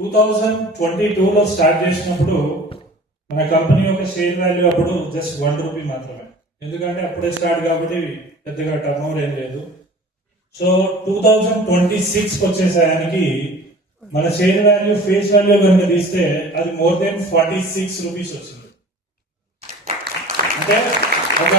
2022లో start చేసినప్పుడు మన company యొక్క షేర్ వాల్యూ అప్పుడు జస్ట్ ₹1 మాత్రమే. ఎందుకంటే అప్పుడే స్టార్ట్ కాబట్టి పెద్దగా టర్న్ ఓవర్ ఏం లేదు. సో 2026 వచ్చేసానికి మన షేర్ వాల్యూ ఫేస్ వాల్యూ కనుక తీస్తే అది మోర్ దెన్ ₹46 వచ్చింది. అంటే ఒక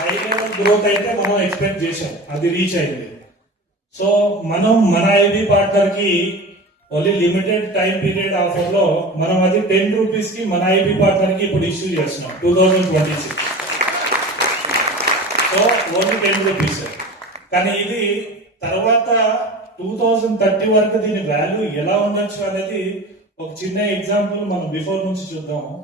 హై లెవెల్ గ్రోత్ అయితే మనం ఎక్స్పెక్ట్ చేసాం, అది రీచ్ అయింది. సో మనం మన ఐబీ పార్ట్నర్ కి only limited time period offer లో మనం అది ₹10 కి మన ఐబీ పార్ట్నర్ కి ఇప్పుడు ఇష్యూ చేస్తున్నాం 2026. So only ₹10. కానీ ఇది తర్వాత 2030 వరకు దీని వాల్యూ ఎలా ఉండొచ్చు అనేది ఒక చిన్న ఎగ్జాంపుల్ మనం బిఫోర్ నుంచి చూద్దాము.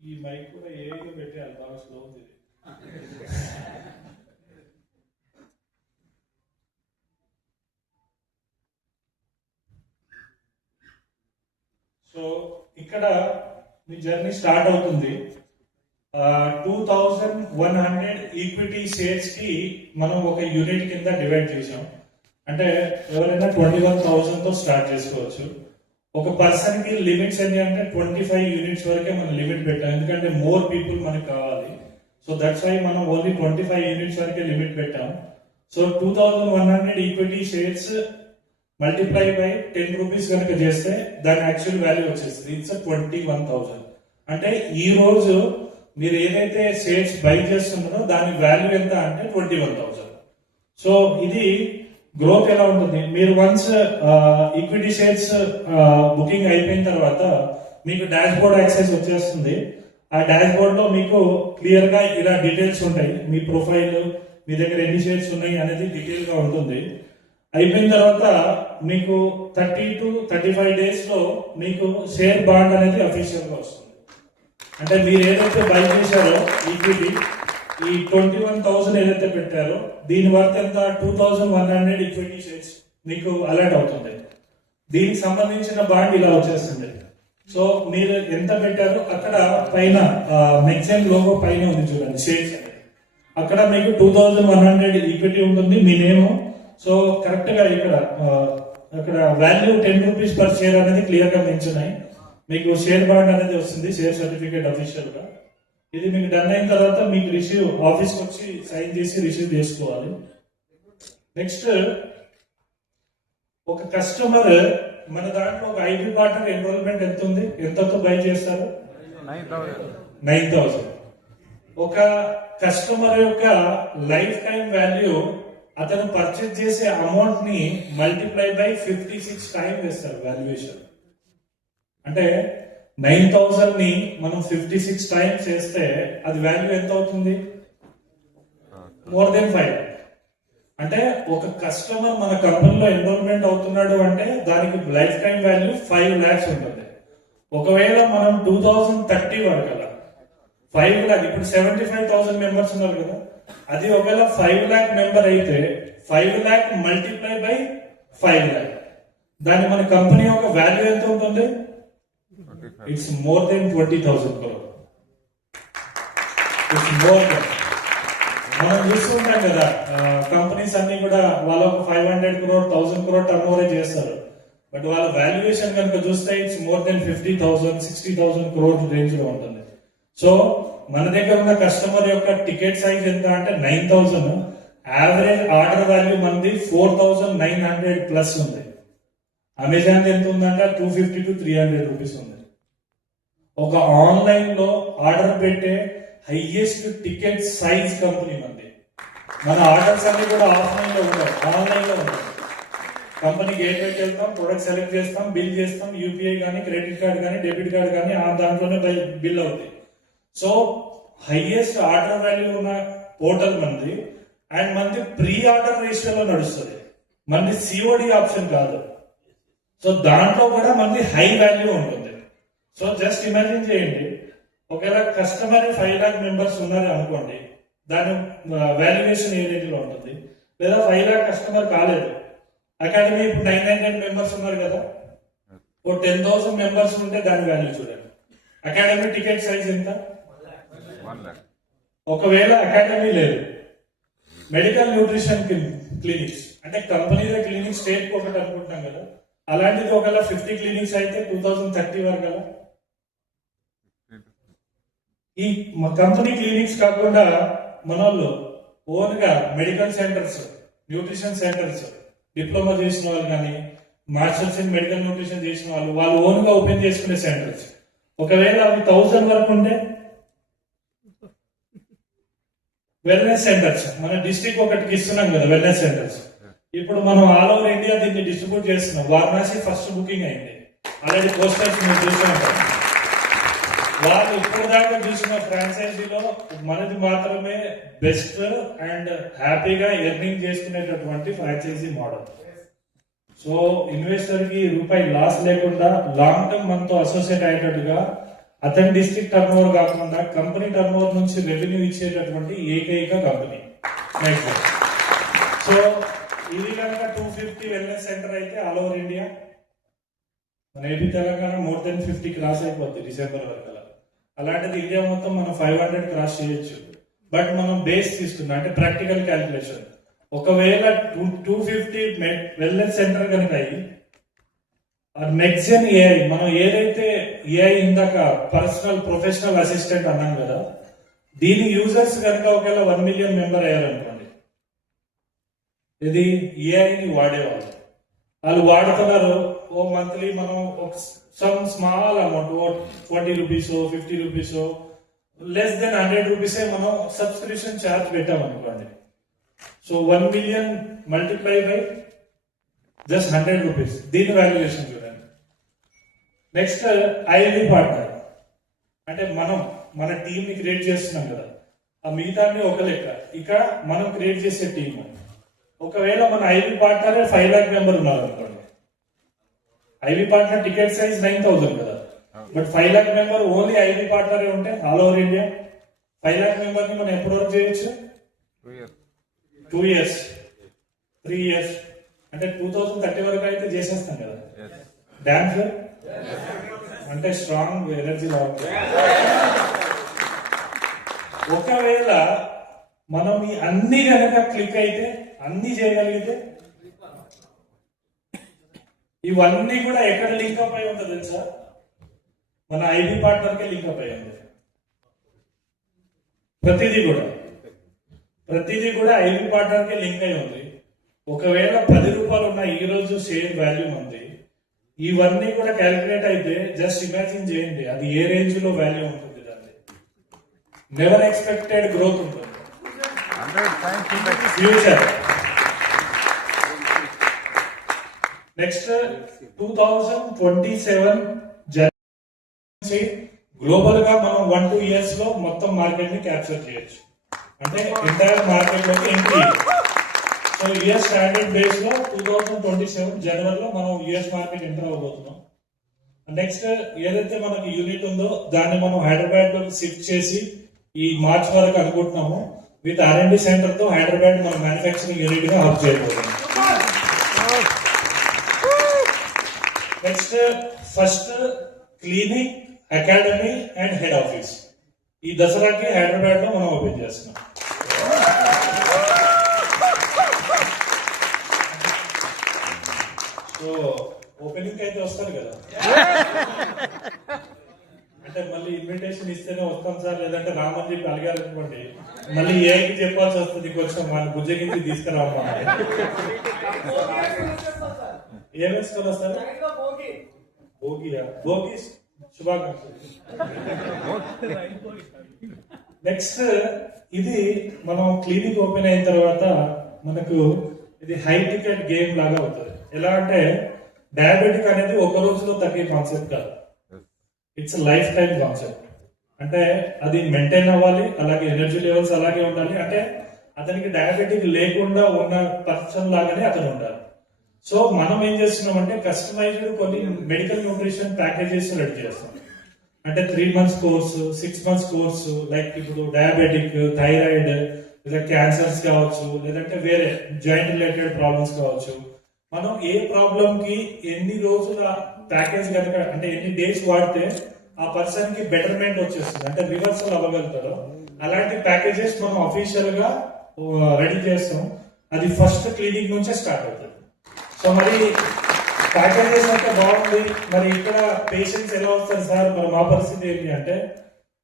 ఈ మైక్ కూడా ఏదో పెట్టాలి, బాగా స్లో ఉంది. సో ఇక్కడ మీ జర్నీ స్టార్ట్ అవుతుంది. 2100 ఈక్విటీ షేర్స్ కి మనం ఒక యూనిట్ కింద డివైడ్ చేసాం. అంటే ఎవరైనా 21,000 తో స్టార్ట్ చేసుకోవచ్చు. ఒక పర్సన్ కి లిమిట్స్ ఏంటి అంటే 25 యూనిట్స్ వరకే మనం లిమిట్ పెట్టాం, ఎందుకంటే మోర్ పీపుల్ మనకి కావాలి. సో దట్స్ వై మనం ఓన్లీ 25 యూనిట్స్ వరకే లిమిట్ పెట్టాం. So 2100 equity shares multiply by ₹10 కనుక చేస్తే దాని యాక్చువల్ వాల్యూ వచ్చేస్తుంది. ఇట్స్ 21,000. అంటే ఈ రోజు మీరు ఏదైతే షేర్స్ బై చేస్తున్నారో దాని వాల్యూ ఎంత అంటే 21,000. సో ఇది గ్రోత్ ఎలా ఉంటుంది, మీరు వన్స్ ఈక్విటీ షేర్స్ బుకింగ్ అయిపోయిన తర్వాత మీకు డాష్ బోర్డ్ యాక్సెస్ వచ్చేస్తుంది. ఆ డాష్ బోర్డ్ లో మీకు క్లియర్ గా ఇలా డీటెయిల్స్ ఉంటాయి, మీ ప్రొఫైల్, మీ దగ్గర ఎన్ని షేర్స్ ఉన్నాయి అనేది డీటెయిల్ గా ఉంటుంది. అయిపోయిన తర్వాత మీకు 30 to 35 డేస్ లో మీకు షేర్ బాండ్ అనేది అఫీషియల్ గా వస్తుంది. అంటే మీరు ఏదైతే బై చేశారో ఈక్విటీ, ఈ 21,000 ఏదైతే పెట్టారో దీని వర్త్ ఎంత 2100 ఈక్విటీ షేర్స్ మీకు అలర్ట్ అవుతుంది. దీనికి సంబంధించిన బాండ్ ఇలా వచ్చేస్తుంది. సో మీరు ఎంత పెట్టారో అక్కడ పైన నెక్సెన్ లోగో పైన ఉంది చూడండి షేర్స్, అక్కడ మీకు 2100 ఈక్విటీ ఉంటుంది, మీ నేమ్. సో కరెక్ట్ గా ఇక్కడ అక్కడ వాల్యూ ₹10 పర్ షేర్ అనేది క్లియర్ గా మెన్షన్ అయ్యి మీకు షేర్ బాండ్ అనేది వస్తుంది, షేర్ సర్టిఫికేట్ అఫీషియల్ గా. ఇది మీకు డన్ అయిన తర్వాత మీకు రిసీవ్ ఆఫీస్కి వచ్చి సైన్ చేసి రిసీవ్ చేసుకోవాలి. నెక్స్ట్ ఒక కస్టమర్ మన దాంట్లో ఒక ఐబీ పార్ట్నర్ ఎన్రోల్మెంట్ ఎంత ఉంది, ఎంతతో బై చేస్తారు? 9,000. ఒక కస్టమర్ యొక్క లైఫ్ టైం వాల్యూ అతను పర్చేజ్ చేసే అమౌంట్ ని మల్టిప్లై బై 56 టైం వేస్తారు వాల్యుయేషన్. అంటే 9,000 ని మనం 56 టైమ్స్ చేస్తే అది వాల్యూ ఎంత అవుతుంది? More than 5. అంటే ఒక కస్టమర్ మన కంపెనీలో ఎన్రోల్మెంట్ అవుతున్నాడు అంటే దానికి లైఫ్ టైం వాల్యూ 5 lakhs ఉంటుంది. ఒకవేళ మనం 2030 వరకు అలా 5 lakh, ఇప్పుడు 75,000 మెంబర్స్ ఉన్నారు కదా, అది ఒకవేళ 5 lakh మెంబర్ అయితే 5 lakh మల్టిప్లై బై 5 lakh, దాని మన కంపెనీ యొక్క వాల్యూ ఎంత ఉంటుంది? It's more than 20,000 crore. It's more than. మనం చూస్తుంటాం కదా కంపెనీస్ అన్ని కూడా వాళ్ళ 500 crore 1,000 crore టర్న్ ఓవర్ చేస్తారు, బట్ వాళ్ళ వాల్యుయేషన్ కనుక చూస్తే it's more than 50,000 60,000 crore range లో ఉంటుంది. సో మన దగ్గర ఉన్న కస్టమర్ యొక్క టికెట్ సైజ్ ఎంత అంటే 9,000. యావరేజ్ ఆర్డర్ వాల్యూ మనది 4,900 ప్లస్ ఉంది. అమెజాన్ ఎంత ఉందంటే 250 to 300 రూపీస్ ఉంది. ఒక ఆన్లైన్ లో ఆర్డర్ పెట్టే హైయెస్ట్ టికెట్ సైజ్ కంపెనీ మంది. మన ఆర్డర్స్ అన్ని కూడా ఆఫ్లైన్ లో ఉండవు, ఆన్లైన్ లో ఉంటాయి. కంపెనీ గేట్వేకి వెళ్తాం, ప్రొడక్ట్ సెలెక్ట్ చేస్తాం, బిల్ చేస్తాం, యూపీఐ కానీ క్రెడిట్ కార్డ్ కానీ డెబిట్ కార్డ్ కానీ ఆ దాంట్లోనే బిల్ అవుతాయి. సో హైయెస్ట్ ఆర్డర్ వాల్యూ ఉన్న పోర్టల్ మంది, అండ్ మంది ప్రీ ఆర్డర్ రేషియోలో నడుస్తుంది, మంది సిఓడి ఆప్షన్ కాదు. సో దాంట్లో కూడా మంది హై వాల్యూ ఉంటుంది. సో జస్ట్ ఇమాజిన్ చేయండి, ఒకవేళ కస్టమర్ 5 lakh మెంబర్స్ ఉన్నారు అనుకోండి, దాని వాల్యుయేషన్ ఏ రేంజ్లో ఉంటుంది? లేదా 5 lakh కస్టమర్ కాలేదు, అకాడమీ ఇప్పుడు 900 మెంబర్స్ ఉన్నారు కదా, ఓ 10,000 మెంబర్స్ ఉంటే దాని వాల్యూ చూడండి. అకాడమీ టికెట్ సైజ్ ఎంత? ఒకవేళ అకాడమీ లేదు, మెడికల్ న్యూట్రిషన్ క్లినిక్స్ అంటే కంపెనీల క్లినిక్ స్టేట్ ఒకటి అనుకుంటాం కదా, అలాంటిది ఒకవేళ 50 క్లినిక్స్ అయితే 2030 వరకు కదా. ఈ కంపెనీ క్లినిక్స్ కాకుండా మన వాళ్ళు ఓన్ గా medical centres, nutrition centres, diploma చేసిన వాళ్ళు కానీ మాస్టర్స్ ఇన్ మెడికల్ న్యూట్రిషన్ చేసిన వాళ్ళు ఓన్ గా ఓపెన్ చేసుకునే సెంటర్స్. ఒకవేళ అవి 1000 వరకు ఉంటే వెల్నెస్ సెంటర్స్ మన డిస్ట్రిక్ట్ ఒకటికి ఇస్తున్నాం కదా వెల్నెస్ సెంటర్స్. ఇప్పుడు మనం ఆల్ ఓవర్ ఇండియా దీన్ని డిస్ట్రిబ్యూట్ చేస్తున్నాం. వారణాసి ఫస్ట్ బుకింగ్ అయింది, ఆల్రెడీ పోస్టర్స్ మీరు చూసే ఉంటారు. వాళ్ళు ఇప్పుడు దాకా చూసిన ఫ్రాంచైజీలో మనది మాత్రమే బెస్ట్ అండ్ హ్యాపీగా ఎర్నింగ్ చేసుకునేటటువంటి ఫ్రాంచైజీ మోడల్. సో ఇన్వెస్టర్ కి రూపాయి లాస్ లేకుండా లాంగ్ టర్మ్ మనతో అసోసియేట్ అయ్యేటట్టుగా అతని డిస్ట్రిక్ట్ టర్న్ ఓవర్ కాకుండా కంపెనీ టర్న్ ఓవర్ నుంచి రెవెన్యూ ఇచ్చేటటువంటి ఏకైక కంపెనీ. సో ఇది కనుక 250 వెల్నెస్ సెంటర్ అయితే ఆల్ ఓవర్ ఇండియా, మన AP Telangana more than 50 cross అయిపోద్ది డిసెంబర్ వరకు. అలాంటిది ఇండియా మొత్తం మనం 500 క్రాస్ చేయొచ్చు. బట్ మనం బేస్ తీసుకున్నాం అంటే ప్రాక్టికల్ క్యాలిక్యులేషన్. ఒకవేళ 250 వెల్నెస్ సెంటర్ కనుక అయ్యి నెక్స్ట్ ఏఐ, మనం ఏదైతే ఏఐ ఇందాక పర్సనల్ ప్రొఫెషనల్ అసిస్టెంట్ అన్నాం కదా, దీని యూజర్స్ కనుక ఒకవేళ 1 మిలియన్ మెంబర్ అయ్యారనుకోండి, ఇది ఏఐని వాడేవాళ్ళు వాళ్ళు వాడుతున్నారు. ఓ మంత్లీ మనం some small amount 20 rupees 50 rupees less than 100 రూపీసే మనం సబ్స్క్రిప్షన్ ఛార్జ్ పెట్టామనుకోండి. So 1 million multiply by just 100 rupees, దీని వాల్యుయేషన్ చూడండి. నెక్స్ట్ ఐఎల్ఈ పార్ట్నర్ అంటే మనం మన టీమ్ ని క్రియేట్ చేస్తున్నాం కదా, ఆ మిగతాన్ని ఒక లెక్క. ఇక మనం క్రియేట్ చేసే టీమ్, ఒకవేళ మన ఐవి పార్ట్నర్ 5 lakh మెంబర్ ఉన్నారు అనుకోండి, ఐవి పార్ట్నర్ టికెట్ సైజ్ 9,000 కదా, బట్ 5 lakh మెంబర్ ఓన్లీ ఐవి పార్ట్నర్ ఉంటే all over India 5 lakh member ని మనం ఎప్పుడు వరకు చేయొచ్చు? 2 years 3 years అంటే 2030 వరకు అయితే చేసేస్తాం కదా. డాన్స్ అంటే స్ట్రాంగ్ ఎనర్జీ లాగా. ఒకవేళ మనం ఈ అన్ని కనుక క్లిక్ అయితే, అన్ని చేయగలిగితే, ఇవన్నీ కూడా ఎక్కడ లింక్అప్ అయి ఉంటుంది తెలుసా? మన ఐబీ పార్ట్నర్ కే లింక్అప్ అయి ఉంది. ప్రతిదీ కూడా ఐబీ పార్ట్నర్ కే లింక్ అయి ఉంది. ఒకవేళ 10 రూపాయలు ఉన్న ఈ రోజు షేర్ వాల్యూ ఉంది, ఇవన్నీ కూడా క్యాలిక్యులేట్ అయితే జస్ట్ ఇమాజిన్ చేయండి అది ఏ రేంజ్ లో వాల్యూ ఉంటుంది. దాన్ని నెవర్ ఎక్స్పెక్టెడ్ గ్రోత్ ఉంటుంది ఫ్యూచర్. నెక్స్ట్ 2027 జనవరి గ్లోబల్ గా మనం 1-2 years లో మొత్తం మార్కెట్ ని క్యాప్చర్ చేయొచ్చు. అంటే ఎంటైర్ మార్కెట్ లోకి entry. So US standard base లో 2027 జనవరిలో మనం యుఎస్ మార్కెట్ ఎంటర్ అవబోతున్నాం. నెక్స్ట్ ఏదైతే మనకి యూనిట్ ఉందో దాన్ని మనం హైదరాబాద్ లో షిఫ్ట్ చేసి ఈ మార్చ్ వరకు అనుకుంటున్నాము. విత్ R&D సెంటర్ తో హైదరాబాద్ మన మ్యానుఫ్యాక్చరింగ్ యూనిట్ గా హబ్ చేయబోతున్నాం. Next first clinic, academy and head office ఈ దసరాకి హైదరాబాద్ లో మనం ఓపెన్ చేస్తున్నాం. సో ఓపెనింగ్ అయితే వస్తారు కదా, అంటే మళ్ళీ ఇన్విటేషన్ ఇస్తేనే వస్తాం సార్, లేదంటే రామని చెప్పి అడిగారు అనుకోండి మళ్ళీ ఏకి చెప్పాల్సి వస్తుంది, కొంచెం మన బుజ్జగించి తీసుకురావా. ఏం వేసుకొని వస్తారు? భోగి శుభాకాంక్షలు. నెక్స్ట్ ఇది మనం క్లినిక్ ఓపెన్ అయిన తర్వాత మనకు ఇది హై టికెట్ గేమ్ లాగా అవుతుంది. ఎలా అంటే డయాబెటిక్ అనేది ఒక రోజులో తగ్గే కాన్సెప్ట్ కాదు, ఇట్స్ లైఫ్ టైం కాన్సెప్ట్. అంటే అది మెయింటైన్ అవ్వాలి, అలాగే ఎనర్జీ లెవెల్స్ అలాగే ఉండాలి. అంటే అతనికి డయాబెటిక్ లేకుండా ఉన్న పర్సన్ లాగానే అతను ఉండాలి. సో మనం ఏం చేస్తున్నాం అంటే కస్టమైజ్డ్ కొన్ని మెడికల్ న్యూట్రిషన్ ప్యాకేజెస్ రెడీ చేస్తాం. అంటే 3 months course, 6 months course, like ఇప్పుడు డయాబెటిక్, థైరాయిడ్, లేదా క్యాన్సర్స్ కావచ్చు, లేదంటే వేరే జాయింట్ రిలేటెడ్ ప్రాబ్లమ్స్ కావచ్చు. మనం ఏ ప్రాబ్లం కి ఎన్ని రోజుల ప్యాకేజ్ కనుక అంటే ఎన్ని డేస్ వాడితే ఆ పర్సన్ కి బెటర్మెంట్ వచ్చేస్తుంది, అంటే రివర్సల్ అవ్వగలుగుతారు. అలాంటి ప్యాకేజెస్ మనం అఫీషియల్ గా రెడీ చేస్తాం. అది ఫస్ట్ క్లినిక్ నుంచే స్టార్ట్ అవుతుంది. సో మరి ప్యాకేజెస్ అంటే బాగుంది, మరి ఇక్కడ పేషెంట్స్ ఎలా వస్తారు సార్, మరి మా పరిస్థితి ఏంటి అంటే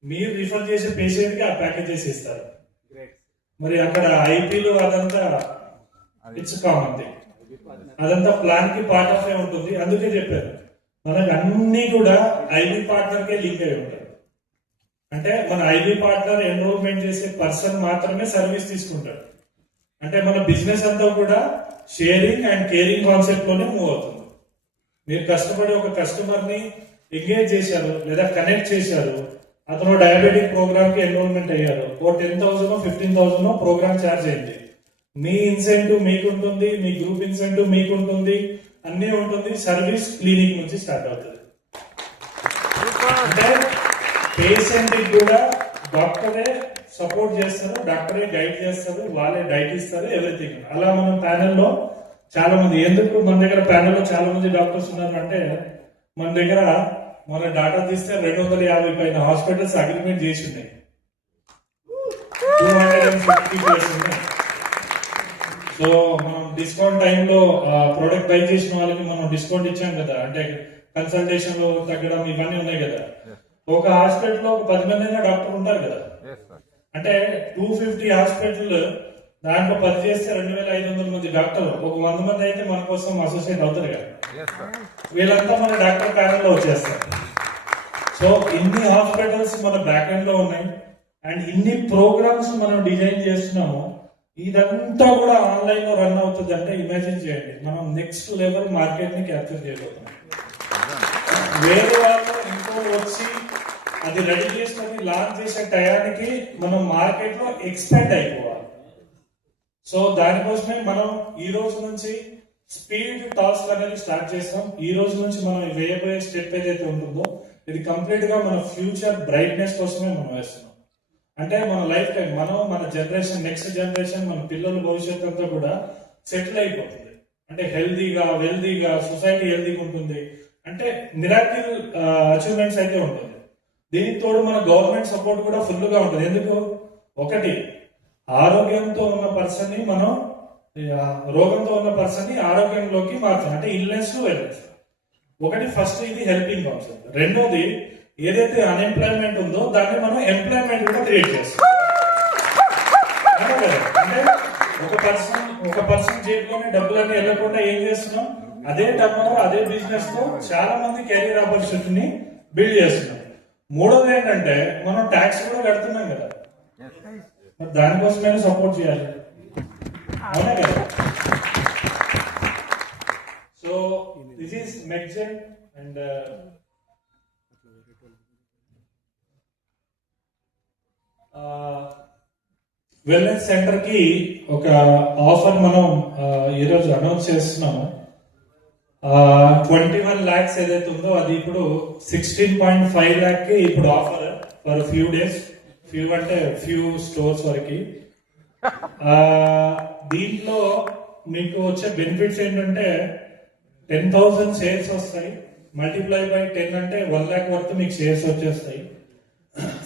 మీరు రిఫర్ చేసే పేషెంట్ కి ఆ ప్యాకేజెస్ ఇస్తారు. మరి అక్కడ ఐపీలు అదంతా ఇట్స్ కామన్ థింగ్, అదంతా ప్లాన్ కి పార్ట్ ఆఫ్ ఏ ఉంటుంది. అందుకే చెప్పారు మనకు అన్ని కూడా ఐబీ పార్ట్నర్ కే లింక్ అయి ఉంటాయి. అంటే మన ఐబీ పార్ట్నర్ ఎన్రోల్మెంట్ చేసే పర్సన్ మాత్రమే సర్వీస్ తీసుకుంటాడు. అంటే మన బిజినెస్ అంతా కూడా షేరింగ్ అండ్ కేరింగ్ కాన్సెప్ట్ లోనే మూవ్ అవుతుంది. మీరు కష్టపడి ఒక కస్టమర్ ని ఎంగేజ్ చేశారు లేదా కనెక్ట్ చేశారు, అతను డయాబెటిక్ ప్రోగ్రామ్ కి ఎన్రోల్మెంట్ అయ్యారు, ఓ 10,000 15,000 ప్రోగ్రామ్ ఛార్జ్ అయింది. మీ ఇన్సెంటివ్ మీకుంటుంది, మీ గ్రూప్ ఇన్సెంటివ్ మీకుంటుంది, అన్నీ ఉంటుంది. సర్వీస్ క్లినిక్ నుంచి స్టార్ట్ అవుతుంది. అంటే పేషెంట్ కి కూడా డాక్టరే సపోర్ట్ చేస్తారు, డాక్టరే గైడ్ చేస్తారు, వాళ్ళే డైట్ ఇస్తారు, ఎవ్రీథింగ్. అలా మనం ప్యానెల్లో చాలా మంది, ఎందుకు మన దగ్గర ప్యానెల్లో చాలా మంది డాక్టర్స్ ఉన్నారు అంటే మన దగ్గర మన డాటా తీస్తే 250 పైన హాస్పిటల్స్ అగ్రిమెంట్ చేసి ఉన్నాయి. 250 ఉన్నాయి. సో మనం డిస్కౌంట్ టైంలో ప్రోడక్ట్ బై చేసిన వాళ్ళకి మనం డిస్కౌంట్ ఇచ్చాం కదా, అంటే కన్సల్టేషన్ లో తగ్గడం ఇవన్నీ ఉన్నాయి కదా. ఒక హాస్పిటల్ లో ఒక 10 మంది అయినా డాక్టర్ ఉంటారు కదా. అంటే 250 హాస్పిటల్, దాంట్లో 10 చేస్తే 2,500 మంది డాక్టర్, ఒక 100 మంది అయితే మన కోసం అసోసియేట్ అవుతారు కదా. వీళ్ళంతా మన డాక్టర్ ప్యానల్ లో వచ్చేస్తారు. సో ఇన్ని హాస్పిటల్స్ మన బ్యాక్ ఎండ్ లో ఉన్నాయి అండ్ ఇన్ని ప్రోగ్రామ్స్ మనం డిజైన్ చేస్తున్నాము. ఇదంతా కూడా ఆన్లైన్ లో రన్ అవుతుంది అంటే ఇమాజిన్ చేయండి, మనం నెక్స్ట్ లెవెల్ మార్కెట్ ని క్యాప్చర్ చేయబోతున్నాం. వేరే వాళ్ళు ఇంకో వచ్చి అది రెడీ చేసుకొని లాంచ్ చేసే టయానికి మనం మార్కెట్ లో ఎక్స్పాండ్ అయిపోవాలి. సో దానికోసమే మనం ఈ రోజు నుంచి స్పీడ్ టాస్క్ అనేది స్టార్ట్ చేస్తాం. ఈ రోజు నుంచి మనం వేయబోయే స్టెప్ ఏదైతే ఉంటుందో ఇది కంప్లీట్ గా మన ఫ్యూచర్ బ్రైట్నెస్ కోసమే మనం వేస్తున్నాం. అంటే మన లైఫ్ టైం మనం, మన జనరేషన్, నెక్స్ట్ జనరేషన్, మన పిల్లల భవిష్యత్తు అంతా కూడా సెటిల్ అయిపోతుంది. అంటే హెల్దీగా, వెల్దీగా, సొసైటీ హెల్దీగా ఉంటుంది. అంటే మిరాకిల్ అచీవ్మెంట్స్ అయితే ఉంటుంది. దీనికి తోడు మన గవర్నమెంట్ సపోర్ట్ కూడా ఫుల్ గా ఉంటుంది. ఎందుకు? ఒకటి, ఆరోగ్యంతో ఉన్న పర్సన్ ని మనం రోగంతో ఉన్న పర్సన్ ని ఆరోగ్యంలోకి మార్చాలి. అంటే ఇల్నెస్ టు వెల్నెస్. ఒకటి ఫస్ట్ ఇది హెల్పింగ్ కాన్సెప్ట్. రెండోది ఏదైతే అన్ఎంప్లాయ్మెంట్ ఉందో దాన్ని మనం ఎంప్లాయ్మెంట్ కూడా క్రియేట్ చేస్తాం. అంటే ఒక పర్సన్ జేబులోనే డబ్బులన్నీ వెళ్ళకుండా ఏం చేస్తున్నాం, అదే డబ్బులో అదే బిజినెస్ తో చాలా మంది కెరీర్ ఆపర్చునిటీని బిల్డ్ చేస్తున్నాం. మూడోది ఏంటంటే మనం ట్యాక్స్ కూడా కడుతున్నాం కదా, దానికోసమైనా సపోర్ట్ చేయాలి, అవునా కదా. సో దిస్ ఈస్ మెక్జెన్ అండ్ వెల్నెస్ సెంటర్ కి ఒక ఆఫర్ మనం ఈరోజు అనౌన్స్ చేస్తున్నాము. 21 lakhs ఏదైతే ఉందో అది ఇప్పుడు 16.5 lakh కి ఇప్పుడు offer for few days. Few అంటే ఫ్యూ స్టోర్స్ వరకు. దీంట్లో మీకు వచ్చే బెనిఫిట్స్ ఏంటంటే 10,000 షేర్స్ వస్తాయి, మల్టిప్లై బై 10 అంటే 1 lakh వరకు మీకు షేర్స్ వచ్చేస్తాయి.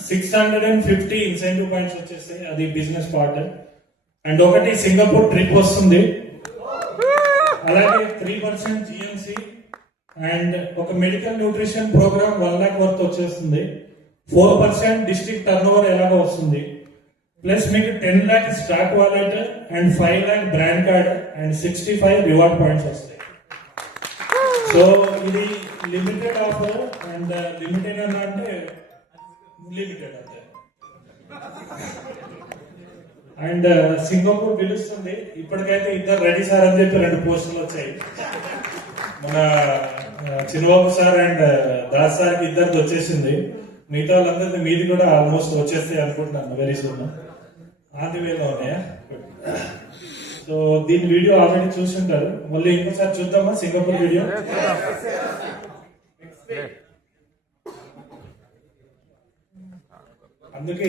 650 ఇన్సెంటివ్ పాయింట్స్ వచ్చేస్తాయి, అది బిజినెస్ పార్ట్. అండ్ ఒకటి సింగపూర్ ట్రిప్ వస్తుంది, అలాగే 3% జిఎంసి అండ్ ఒక మెడికల్ న్యూట్రిషన్ ప్రోగ్రామ్ 1 lakh వరకు వచ్చేస్తుంది. 4% డిస్ట్రిక్ట్ టర్న్ ఓవర్ ఎలాగో వస్తుంది. ప్లస్ మీకు 10 lakh stock wallet and 5 lakh brand card and 65 reward points వస్తాయి. సో ఇది లిమిటెడ్ ఆఫర్. అండ్ లిమిటెడ్ అన్న అంటే లిమిటెడ్ అంటే. అండ్ సింగపూర్ పిలుస్తుంది. ఇప్పటికైతే ఇద్దరు రెడీ సార్ అని చెప్పి 2 పోస్టులు వచ్చాయి. మన చిన్నబాబు సార్ అండ్ దాస్ సార్కి ఇద్దరికి వచ్చేసింది. మిగతా వాళ్ళందరినీ మీది కూడా ఆల్మోస్ట్ వచ్చేస్తాయి అనుకుంటున్నాను వెరీ సూన్. ఆది వేలో ఉన్నాయా? సో దీని వీడియో ఆల్రెడీ చూస్తుంటారు, మళ్ళీ ఇంకోసారి చూద్దామా సింగపూర్ వీడియో? అందుకే